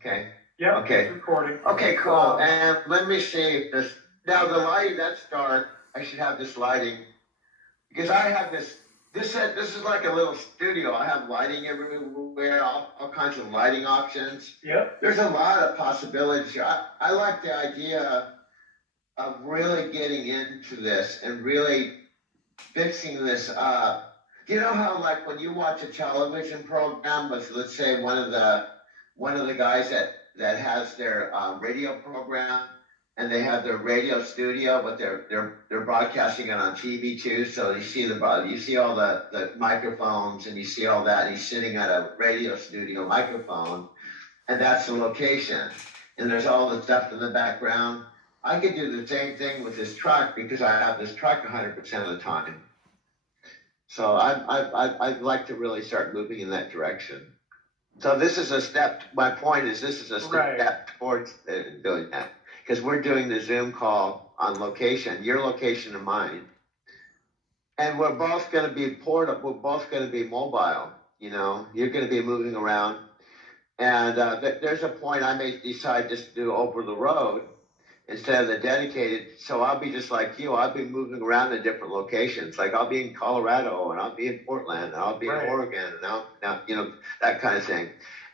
Okay. Yeah, Okay. it's recording. Okay, cool. And let me see if this, now the light, that's dark. I should have this lighting because I have this is like a little studio. I have lighting everywhere, all kinds of lighting options. Yep. There's a lot of possibilities here. I like the idea of really getting into this and really fixing this up. Do you know how, like, when you watch a television program with, let's say, one of the guys that has their radio program, and they have their radio studio, but they're broadcasting it on TV too. So you see all the microphones, and you see all that, and he's sitting at a radio studio microphone, and that's the location. And there's all the stuff in the background. I could do the same thing with this truck because I have this truck 100% of the time. So I'd like to really start moving in that direction. So this is a step. My point is, this is a step Right. towards doing that, because we're doing the Zoom call on location, your location and mine, and we're both going to be portable. We're both going to be mobile. You know, you're going to be moving around, and there's a point I may decide just to do over the road instead of the dedicated. So I'll be just like you. I'll be moving around in different locations. Like I'll be in Colorado, and I'll be in Portland, and I'll be in Oregon, and now that kind of thing.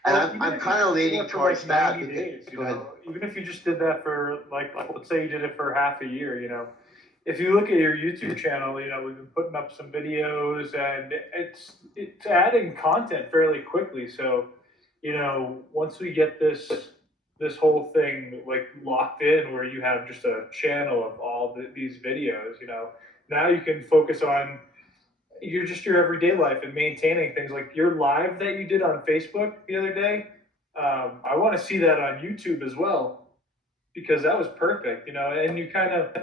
And Well, I'm kind of leaning towards like that. 90 days, Go ahead. Even if you just did that for like let's say you did it for half a year, if you look at your YouTube channel, we've been putting up some videos and it's adding content fairly quickly. So, once we get this whole thing like locked in where you have just a channel of all these videos, now you can focus on your everyday life and maintaining things like your live that you did on Facebook the other day. I want to see that on YouTube as well because that was perfect, and you kind of,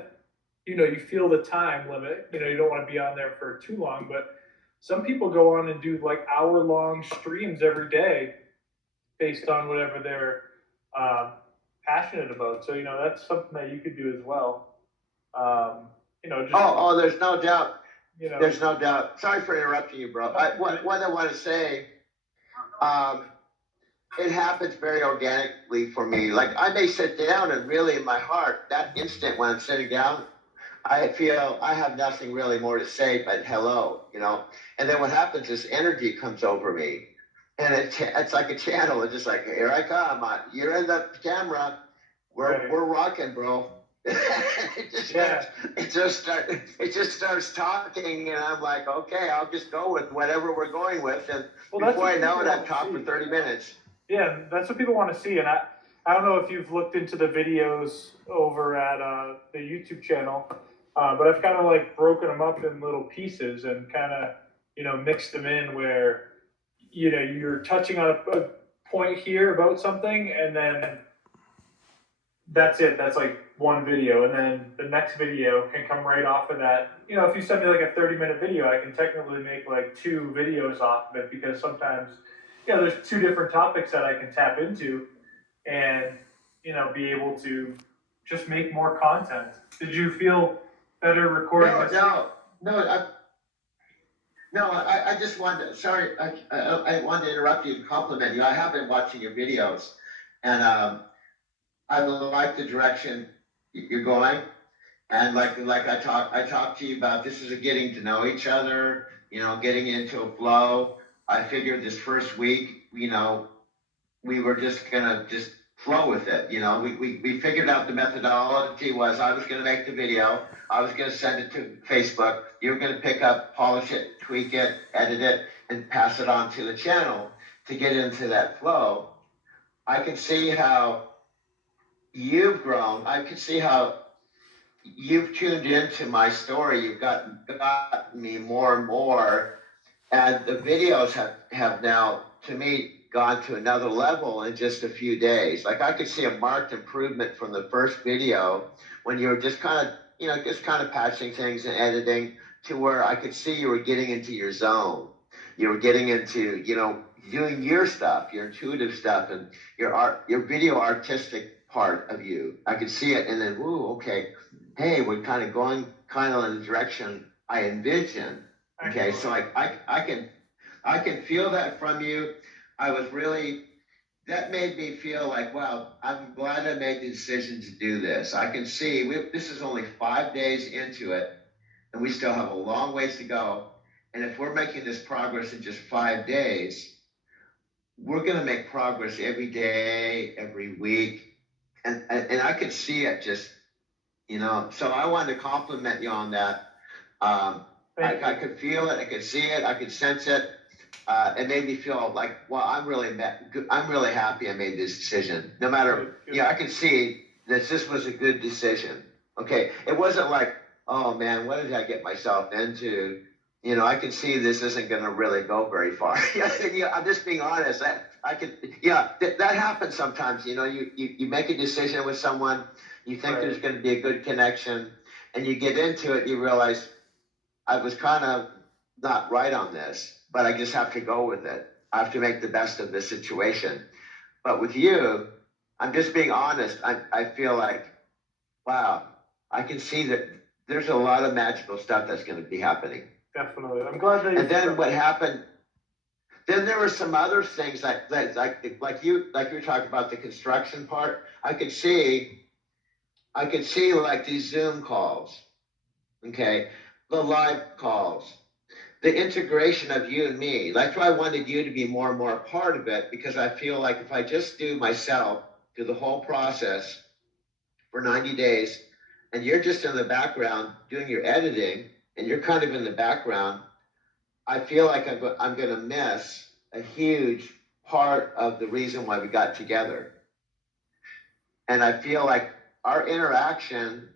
you feel the time limit, you don't want to be on there for too long, but some people go on and do like hour-long streams every day based on whatever they're passionate about. So, that's something that you could do as well. Just, There's no doubt. you know, There's no doubt. Sorry for interrupting you, bro. What I want to say, it happens very organically for me. Like I may sit down and really in my heart, that instant when I'm sitting down, I feel I have nothing really more to say but hello, And then what happens is energy comes over me. And it's like a channel. It's just like, here I come. You're in the camera. We're rocking, bro. it just starts talking, and I'm like, okay, I'll just go with whatever we're going with, and before I know it, I've talked for 30 minutes. Yeah, that's what people want to see, and I don't know if you've looked into the videos over at the YouTube channel, but I've kind of like broken them up in little pieces and kind of mixed them in where you're touching on a point here about something, and then that's it. That's like one video, and then the next video can come right off of that. If you send me like a 30-minute video, I can technically make like 2 videos off of it because sometimes, there's 2 different topics that I can tap into and, be able to just make more content. Did you feel better recording this? No, I just wanted to, sorry, I wanted to interrupt you and compliment you. I have been watching your videos, and I like the direction you're going. And like I talked to you about, this is a getting to know each other, getting into a flow. I figured this first week, we were just gonna just flow with it. We figured out the methodology was I was gonna make the video, I was gonna send it to Facebook, you were gonna pick up, polish it, tweak it, edit it, and pass it on to the channel to get into that flow. I can see how you've grown. I can see how you've tuned into my story. You've gotten me more and more, and the videos have now, to me, gone to another level in just a few days. Like I could see a marked improvement from the first video when you were just kind of patching things and editing, to where I could see you were getting into your zone. You were getting into, doing your stuff, your intuitive stuff, and your video artistic part of you. I could see it, and then, okay, hey, we're kind of going in the direction I envision. Okay, so I can feel that from you. I was really that made me feel like, wow, I'm glad I made the decision to do this. I can see this is only 5 days into it, and we still have a long ways to go. And if we're making this progress in just 5 days, we're going to make progress every day, every week. And I could see it just, so I wanted to compliment you on that. I could feel it, I could see it, I could sense it. It made me feel like, well, I'm really happy I made this decision. No matter, I could see that this was a good decision. Okay, it wasn't like, oh man, what did I get myself into? I could see this isn't going to really go very far. I'm just being honest. That happens sometimes. You make a decision with someone, you think there's going to be a good connection, and you get into it, you realize I was kind of not right on this, but I just have to go with it. I have to make the best of the situation. But with you, I'm just being honest. I feel like, wow, I can see that there's a lot of magical stuff that's going to be happening. Definitely. I'm glad that. And then what happened? Then there were some other things like you were talking about the construction part. I could see like these Zoom calls, okay, the live calls, the integration of you and me. That's why I wanted you to be more and more a part of it, because I feel like if I just do the whole process for 90 days, and you're just in the background doing your editing, and you're kind of in the background, I feel like I'm going to miss a huge part of the reason why we got together. And I feel like our interaction,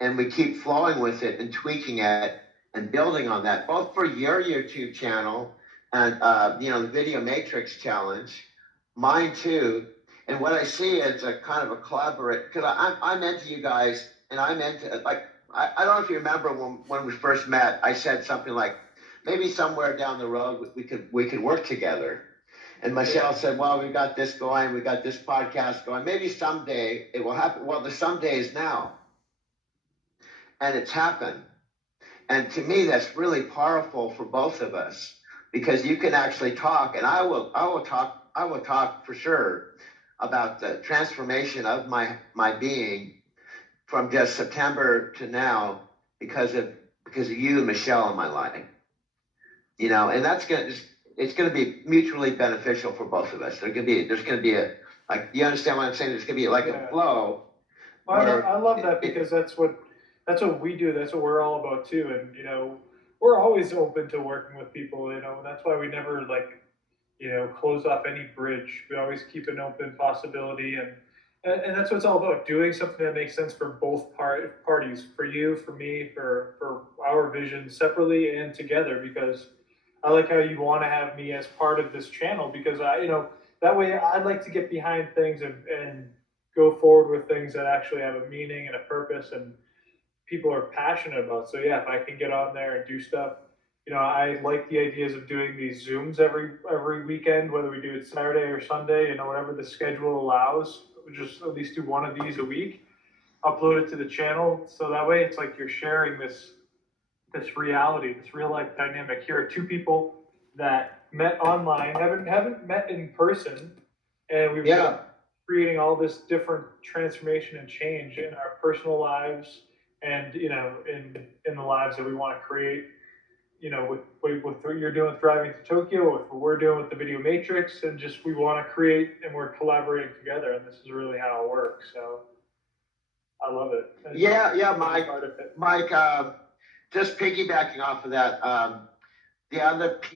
and we keep flowing with it and tweaking it and building on that, both for your YouTube channel and the Video Matrix Challenge, mine too. And what I see is a kind of a collaborate, because I'm into you guys, and I'm into, like, I don't know if you remember when we first met, I said something like, maybe somewhere down the road we could work together. And Michelle said, well, we got this going, we got this podcast going, maybe someday it will happen. Well, the someday is now. And it's happened. And to me, that's really powerful for both of us, because you can actually talk, and I will talk for sure about the transformation of my being from just September to now because of you and Michelle in my life. And it's gonna be mutually beneficial for both of us. There's gonna be a, like, you understand what I'm saying? There's gonna be like a flow. Well, I love that, because that's what we do. That's what we're all about too. And we're always open to working with people. That's why we never close off any bridge. We always keep an open possibility, and that's what it's all about. Doing something that makes sense for both parties, for you, for me, for our vision separately and together. Because I like how you want to have me as part of this channel, because that way I'd like to get behind things and go forward with things that actually have a meaning and a purpose and people are passionate about. So yeah, if I can get on there and do stuff, I like the ideas of doing these Zooms every weekend, whether we do it Saturday or Sunday, whatever the schedule allows. Just at least do one of these a week, upload it to the channel, so that way it's like you're sharing this reality, this real life dynamic. Here are two people that met online, haven't met in person, and we've been creating all this different transformation and change in our personal lives, and in the lives that we want to create. With what you're doing with Driving to Tokyo, with what we're doing with the Video Matrix, and just we want to create, and we're collaborating together, and this is really how it works. So I love it. Mike, just piggybacking off of that, the other